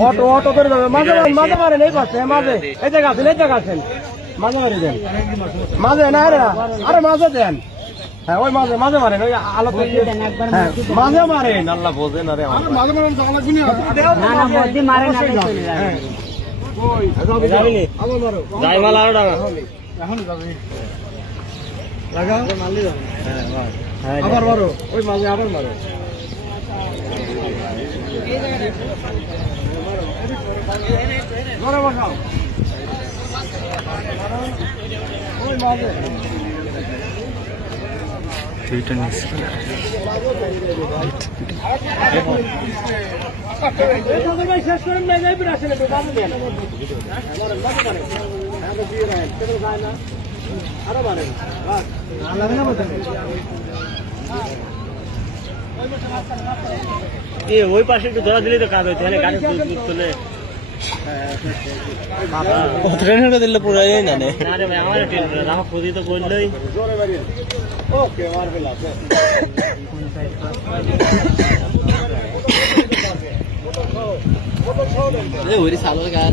auto auto করে যাবে মাঝে মাঝে মারেন এই পাশে মাঝে এই জায়গা আছেন মাঝে মারে দেন মাঝে না আরে মাঝে দেন হ্যাঁ ওই মাঝে মাঝে মারেন ওই আলো হ্যাঁ মাঝে মারেন আল্লাহ বোঝেন আরে মাঝে মারেন জানা লাগবে না না মধ্যে মারেন না চলে যাবে ওই যাবেনি আলো মারো যাই মাল আরো ডাঙা এখন যাবে লাগা মারলি যাবে হ্যাঁ আবার মারো ওই মাঝে আবার মারো ধরে বসাও ওই মাঝে দুইটা মিস করে শেষ করেন না যাই আসেন একটু বাজে দেন আরো মারেন ওই পাশে একটু ধরা দিলে তো কাজ হইতে হয় গাড়ি চলে ট্রেনটা দিলে পুরো এই না রে ভাই আমার ট্রেন আমার খুদি তো বললই ওকে মার ফেলা ওই সালোর গান